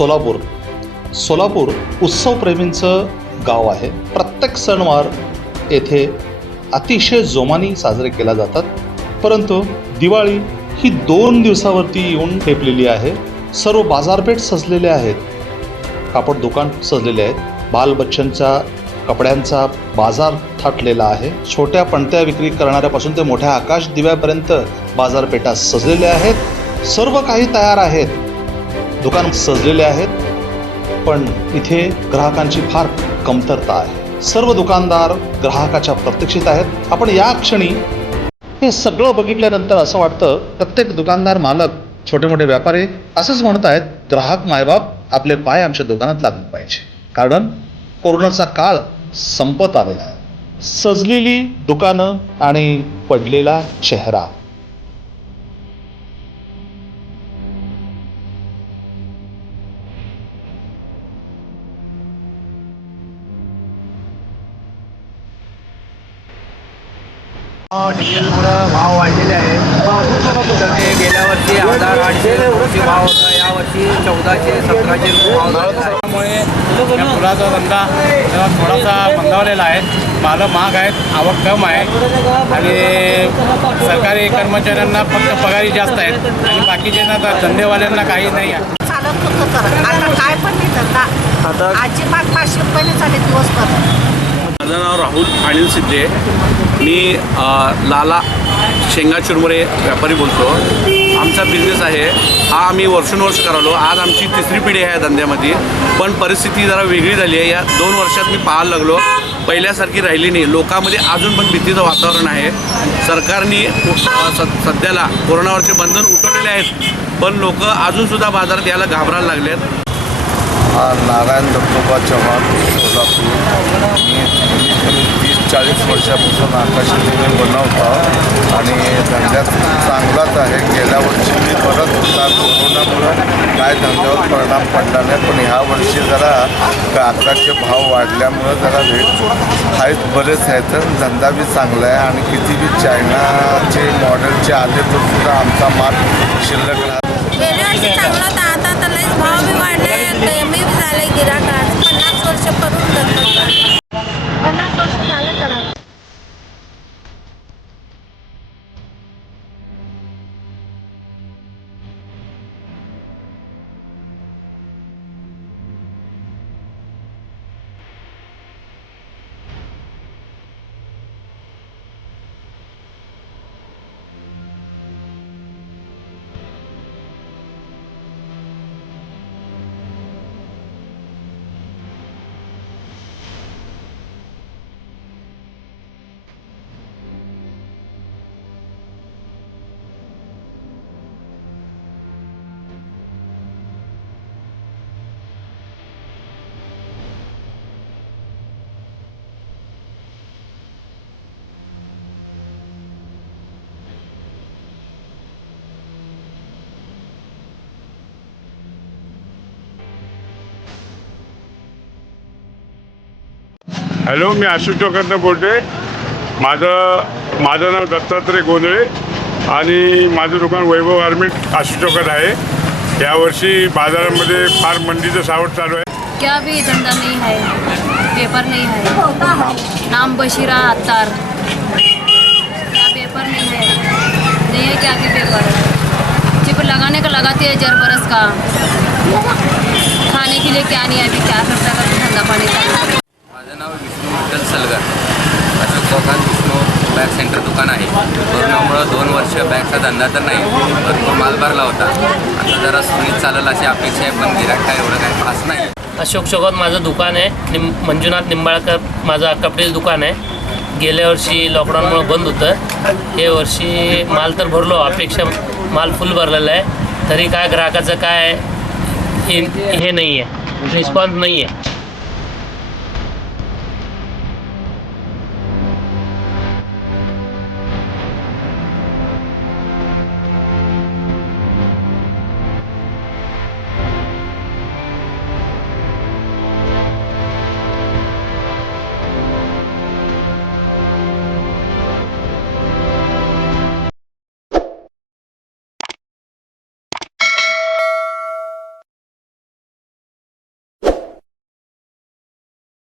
सोलापूर उत्सवप्रेमींचं गाव आहे। प्रत्येक सणवार येथे अतिशय जोमाने साजरे केले जातात, परंतु दिवाळी ही 2 दिवसावरती येऊन ठेपलेली आहे। सर्व बाजारपेठ सजलेले आहेत, कापड दुकान सजलेले आहेत, बाल बच्चनच्या कपड्यांचा बाजार थाटलेला आहे। छोट्या पणत्या विक्री करणाऱ्यापासून ते मोठ्या आकाश दिव्यापर्यंत बाजारपेठा सजलेल्या आहेत। सर्व काही तयार आहेत, दुकान सजलेले आहेत, पण इथे ग्राहकांची फार कमतरता आहे। सर्व दुकानदार ग्राहकाच्या प्रतीक्षेत आहेत। आपण या क्षणी हे सगळं बघितल्यानंतर असं वाटतं प्रत्येक दुकानदार मालक, छोटे मोठे व्यापारी असंच म्हणत आहेत, ग्राहक मायबाप आपले पाय आमच्या दुकानात लागले पाहिजे, कारण कोरोनाचा काळ संपत आलेला आहे। सजलेली दुकानं आणि पडलेला चेहरा। डिझेलमुळं भाव वाढलेले आहेत। ते गेल्या वर्षी 1800-800 भाव होता, यावर्षी 1400-1700 भाव झाला। त्यामुळे या फुलाचा धंदा तेव्हा थोडासा मंदावलेला आहे। मालं महाग आहेत, आवक कम आहे आणि सरकारी कर्मचाऱ्यांना फक्त पगारी जास्त आहेत आणि बाकीच्यांना धंदेवाल्यांना काही नाही आहे। चालत होतं तर आता काय पण नाही धंदा, आता अजिबात 500 रुपयाने चाले दिवसभर। माझं नाव राहुल अनिल सिद्धे, मी लाला शेंगा चुरमुरे व्यापारी बोलतो। आमचा बिझनेस आहे हा आम्ही वर्षानुवर्ष करालो। आज आमची 3री पिढी आहे धंद्यामध्ये, पण परिस्थिती जरा वेगळी झाली आहे। या 2 वर्षात मी पाहायला लागलो, पहिल्यासारखी राहिली नाही। लोकांमध्ये अजून पण भीतीचं वातावरण आहे। सरकारने सध्याला कोरोनावरचे बंधन उठवलेले आहेत, पण लोक अजूनसुद्धा बाजारात यायला घाबरायला लागलेत। नारायण दत्तोबा चव्हाण, सोलापूर। मी 30-40 वर्षापासून आकाशी दिवे बनवतो आणि धंद्यात चांगलाच आहे। गेल्या वर्षी मी परत होता, कोरोनामुळं काय धंद्यावर परिणाम पडला नाही, पण ह्या वर्षी जरा कापडाचे भाव वाढल्यामुळं जरा रेट आहेत, बरेच आहेत। धंदा बी चांगला आहे आणि किती बी चायनाचे मॉडेलचे आले तर सुद्धा आमचा माल शिल्लक राहतो। गेल्या वर्षी चांगला होता, आता तर लईच भाव बी वाढले, कमी झाले गिराकात। 50 वर्ष करून धंदा 50 वर्ष झाले करा। हॅलो, मी अशोक चौकातनं बोलते। माझं नाव दत्तात्रय गोंधळे आणि माझं दुकान वैभव गारमेंट अशोक चौकात आहे। यावर्षी बाजारामध्ये फार मंदीचं सावट चालू आहे। क्या भी धंधा नहीं है, पेपर नहीं है, नाम बशीरा अत्तार, क्या पेपर नहीं है क्या के पेपर, चिप लगाने का लगाती है जर बरस का, खाने के लिए क्या नहीं है, अभी क्या करता कर धंधा पानी चालू। माझं नाव विष्णू विठ्ठल सलगर, अशोक चौकात विष्णू बॅग सेंटर दुकान आहे। कोरोनामुळं 2 वर्ष बॅगचा धंदा तर नाही, भरपूर माल भरला होता। आता जरा सुरळीत चालेल अशी अपेक्षा आहे, पण गिराक काय एवढं काही खास नाही। अशोक चौकात माझं दुकान आहे, मंजुनाथ निंबाळकर माझं कपड्याचं दुकान आहे। गेल्या वर्षी लॉकडाऊनमुळे बंद होतं, हे वर्षी माल तर भरलो, अपेक्षा माल फुल भरलेला आहे, तरी काय ग्राहकाचं काय हे नाही आहे, रिस्पॉन्स नाही आहे।